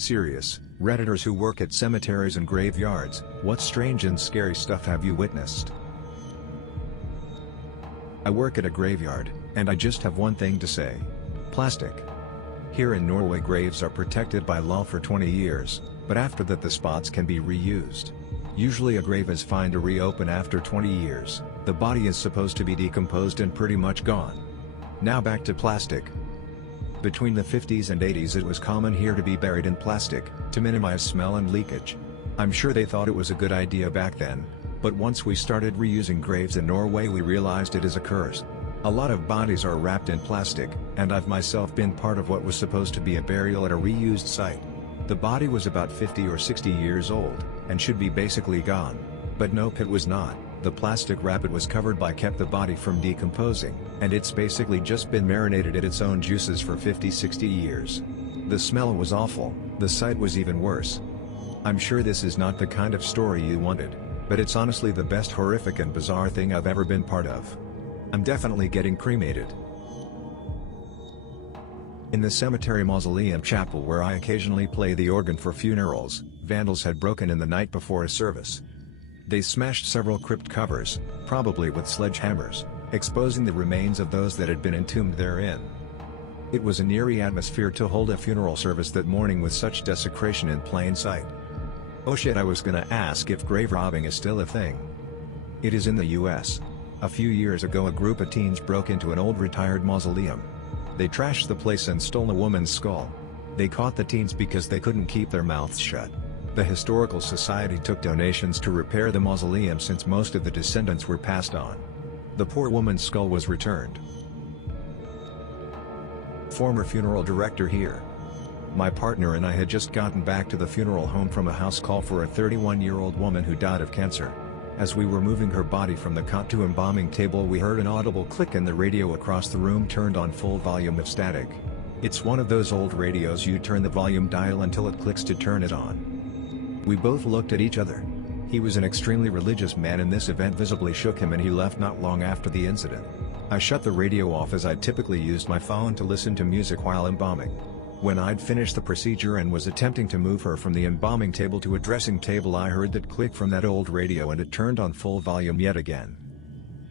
Serious, Redditors who work at cemeteries and graveyards, what strange and scary stuff have you witnessed? I work at a graveyard, and I just have one thing to say. Plastic. Here in Norway, graves are protected by law for 20 years, but after that the spots can be reused. Usually a grave is fine to reopen after 20 years, the body is supposed to be decomposed and pretty much gone. Now back to plastic. Between the 50s and 80s it was common here to be buried in plastic, to minimize smell and leakage. I'm sure they thought it was a good idea back then, but once we started reusing graves in Norway we realized it is a curse. A lot of bodies are wrapped in plastic, and I've myself been part of what was supposed to be a burial at a reused site. The body was about 50 or 60 years old, and should be basically gone. But nope, it was not. The plastic wrap it was covered by kept the body from decomposing, and it's basically just been marinated in its own juices for 50-60 years. The smell was awful, the sight was even worse. I'm sure this is not the kind of story you wanted, but it's honestly the best horrific and bizarre thing I've ever been part of. I'm definitely getting cremated. In the cemetery mausoleum chapel where I occasionally play the organ for funerals, vandals had broken in the night before a service. They smashed several crypt covers, probably with sledgehammers, exposing the remains of those that had been entombed therein. It was an eerie atmosphere to hold a funeral service that morning with such desecration in plain sight. Oh shit, I was gonna ask if grave robbing is still a thing. It is in the US. A few years ago a group of teens broke into an old retired mausoleum. They trashed the place and stole a woman's skull. They caught the teens because they couldn't keep their mouths shut. The Historical Society took donations to repair the mausoleum since most of the descendants were passed on. The poor woman's skull was returned. Former funeral director here. My partner and I had just gotten back to the funeral home from a house call for a 31-year-old woman who died of cancer. As we were moving her body from the cot to embalming table we heard an audible click and the radio across the room turned on full volume of static. It's one of those old radios you turn the volume dial until it clicks to turn it on. We both looked at each other. He was an extremely religious man and this event visibly shook him and he left not long after the incident. I shut the radio off as I typically used my phone to listen to music while embalming. When I'd finished the procedure and was attempting to move her from the embalming table to a dressing table I heard that click from that old radio and it turned on full volume yet again.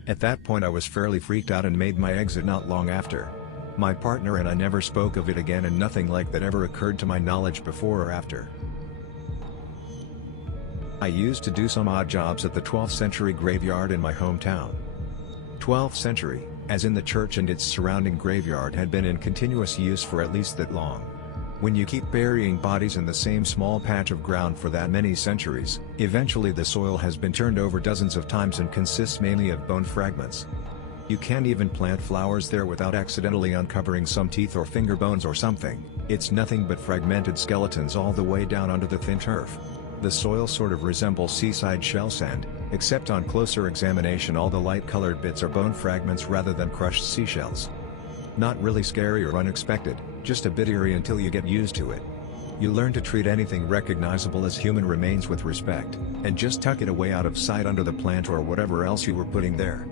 At that point I was fairly freaked out and made my exit not long after. My partner and I never spoke of it again and nothing like that ever occurred to my knowledge before or after. I used to do some odd jobs at the 12th century graveyard in my hometown. 12th century, as in the church and its surrounding graveyard had been in continuous use for at least that long. When you keep burying bodies in the same small patch of ground for that many centuries, eventually the soil has been turned over dozens of times and consists mainly of bone fragments. You can't even plant flowers there without accidentally uncovering some teeth or finger bones or something. It's nothing but fragmented skeletons all the way down onto the thin turf. The soil sort of resembles seaside shell sand, except on closer examination all the light-colored bits are bone fragments rather than crushed seashells. Not really scary or unexpected, just a bit eerie until you get used to it. You learn to treat anything recognizable as human remains with respect, and just tuck it away out of sight under the plant or whatever else you were putting there.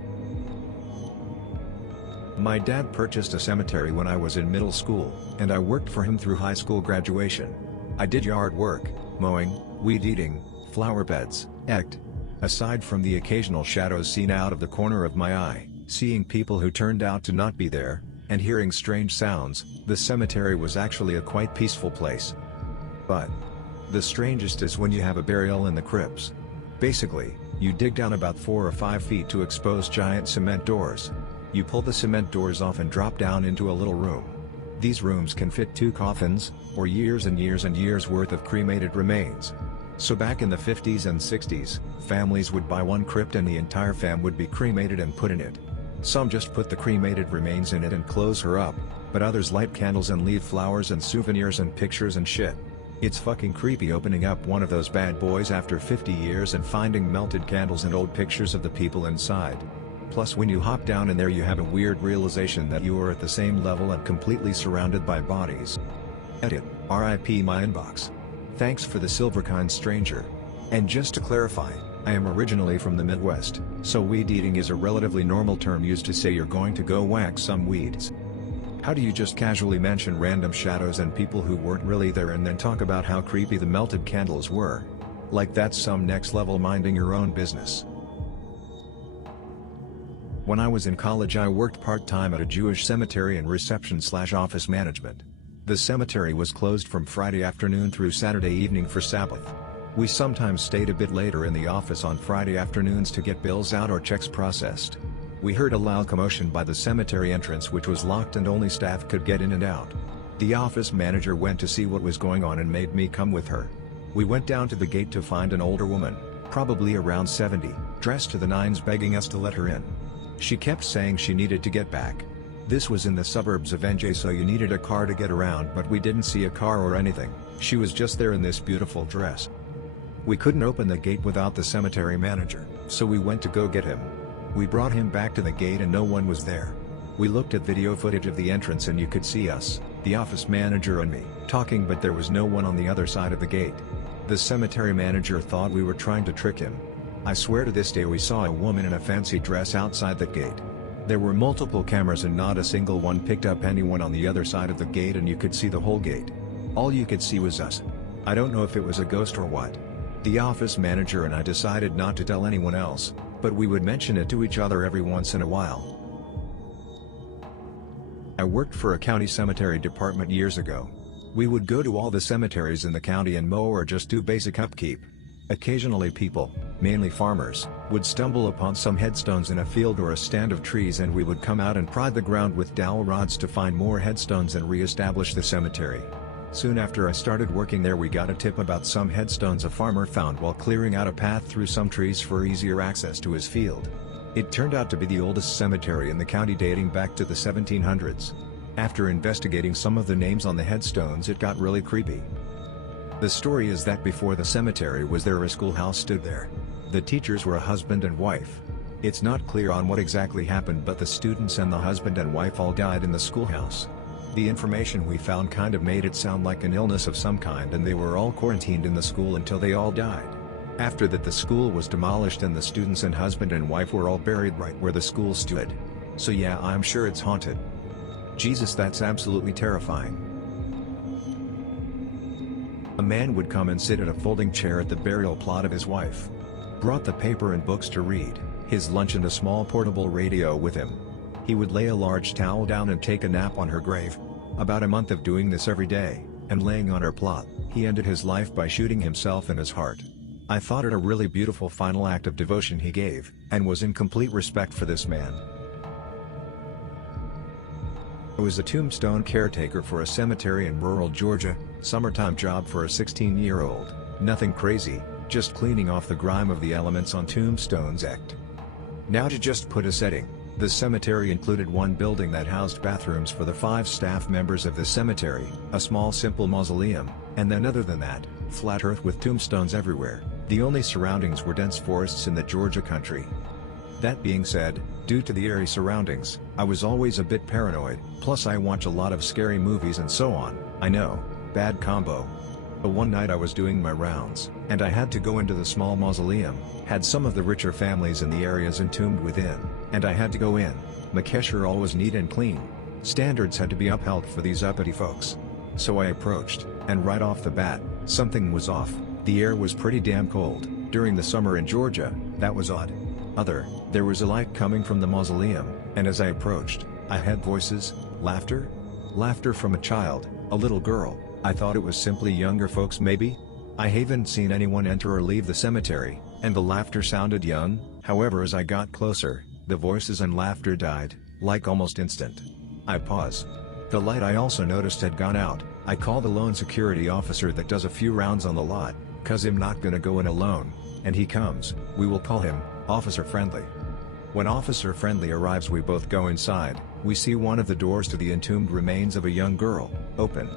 My dad purchased a cemetery when I was in middle school, and I worked for him through high school graduation. I did yard work, mowing, weed eating, flower beds, etc. Aside from the occasional shadows seen out of the corner of my eye, seeing people who turned out to not be there, and hearing strange sounds, the cemetery was actually a quite peaceful place. But the strangest is when you have a burial in the crypts. Basically, you dig down about 4 or 5 feet to expose giant cement doors. You pull the cement doors off and drop down into a little room. These rooms can fit 2 coffins, or years and years and years worth of cremated remains. So back in the 50s and 60s, families would buy one crypt and the entire fam would be cremated and put in it. Some just put the cremated remains in it and close her up, but others light candles and leave flowers and souvenirs and pictures and shit. It's fucking creepy opening up one of those bad boys after 50 years and finding melted candles and old pictures of the people inside. Plus when you hop down in there you have a weird realization that you are at the same level and completely surrounded by bodies. Edit, RIP my inbox. Thanks for the silver kind stranger. And just to clarify, I am originally from the Midwest, so weed eating is a relatively normal term used to say you're going to go whack some weeds. How do you just casually mention random shadows and people who weren't really there and then talk about how creepy the melted candles were? Like that's some next level minding your own business. When I was in college I worked part-time at a Jewish cemetery in reception/office management. The cemetery was closed from Friday afternoon through Saturday evening for Sabbath. We sometimes stayed a bit later in the office on Friday afternoons to get bills out or checks processed. We heard a loud commotion by the cemetery entrance which was locked and only staff could get in and out. The office manager went to see what was going on and made me come with her. We went down to the gate to find an older woman, probably around 70, dressed to the nines begging us to let her in. She kept saying she needed to get back. This was in the suburbs of NJ, so you needed a car to get around, but we didn't see a car or anything. She was just there in this beautiful dress. We couldn't open the gate without the cemetery manager, so we went to go get him. We brought him back to the gate and no one was there. We looked at video footage of the entrance and you could see us, the office manager and me, talking, but there was no one on the other side of the gate. The cemetery manager thought we were trying to trick him. I swear to this day we saw a woman in a fancy dress outside the gate. There were multiple cameras and not a single one picked up anyone on the other side of the gate, and you could see the whole gate. All you could see was us. I don't know if it was a ghost or what. The office manager and I decided not to tell anyone else, but we would mention it to each other every once in a while. I worked for a county cemetery department years ago. We would go to all the cemeteries in the county and mow or just do basic upkeep. Occasionally people, mainly farmers, would stumble upon some headstones in a field or a stand of trees, and we would come out and prod the ground with dowel rods to find more headstones and re-establish the cemetery. Soon after I started working there we got a tip about some headstones a farmer found while clearing out a path through some trees for easier access to his field. It turned out to be the oldest cemetery in the county, dating back to the 1700s. After investigating some of the names on the headstones it got really creepy. The story is that before the cemetery was there, a schoolhouse stood there. The teachers were a husband and wife. It's not clear on what exactly happened, but the students and the husband and wife all died in the schoolhouse. The information we found kind of made it sound like an illness of some kind, and they were all quarantined in the school until they all died. After that the school was demolished and the students and husband and wife were all buried right where the school stood. So yeah, I'm sure it's haunted. Jesus, that's absolutely terrifying. A man would come and sit at a folding chair at the burial plot of his wife. Brought the paper and books to read, his lunch and a small portable radio with him. He would lay a large towel down and take a nap on her grave. About a month of doing this every day, and laying on her plot, he ended his life by shooting himself in his heart. I thought it a really beautiful final act of devotion he gave, and was in complete respect for this man. I was a tombstone caretaker for a cemetery in rural Georgia, summertime job for a 16-year-old, nothing crazy, just cleaning off the grime of the elements on tombstones act. Now to just put a setting, the cemetery included one building that housed bathrooms for the 5 staff members of the cemetery, a small simple mausoleum, and then other than that, flat earth with tombstones everywhere. The only surroundings were dense forests in the Georgia country. That being said, due to the eerie surroundings, I was always a bit paranoid, plus I watch a lot of scary movies and so on. I know, bad combo. But one night I was doing my rounds, and I had to go into the small mausoleum, had some of the richer families in the areas entombed within, and I had to go in. Makesher always neat and clean. Standards had to be upheld for these uppity folks. So I approached, and right off the bat, something was off. The air was pretty damn cold. During the summer in Georgia, that was odd. There was a light coming from the mausoleum, and as I approached, I had voices, laughter? Laughter from a child, a little girl. I thought it was simply younger folks maybe? I haven't seen anyone enter or leave the cemetery, and the laughter sounded young. However, as I got closer, the voices and laughter died, like almost instant. I pause. The light I also noticed had gone out. I call the lone security officer that does a few rounds on the lot, cause I'm not gonna go in alone, and he comes. We will call him Officer Friendly. When Officer Friendly arrives we both go inside. We see one of the doors to the entombed remains of a young girl, open.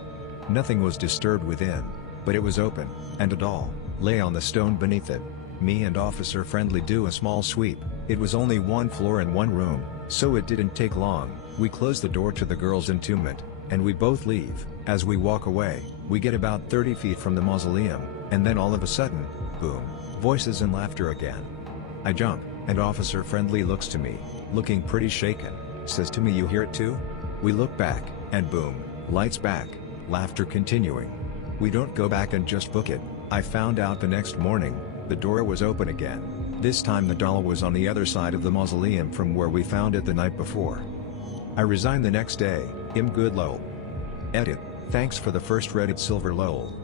Nothing was disturbed within, but it was open, and a doll lay on the stone beneath it. Me and Officer Friendly do a small sweep. It was only 1 floor and 1 room, so it didn't take long. We close the door to the girl's entombment, and we both leave. As we walk away, we get about 30 feet from the mausoleum, and then all of a sudden, boom, voices and laughter again. I jump, and Officer Friendly looks to me, looking pretty shaken, says to me, "You hear it too?" We look back, and boom, lights back, laughter continuing. We don't go back and just book it. I found out the next morning, the door was open again. This time the doll was on the other side of the mausoleum from where we found it the night before. I resigned the next day, good lol. Edit, thanks for the first Reddit silver lol.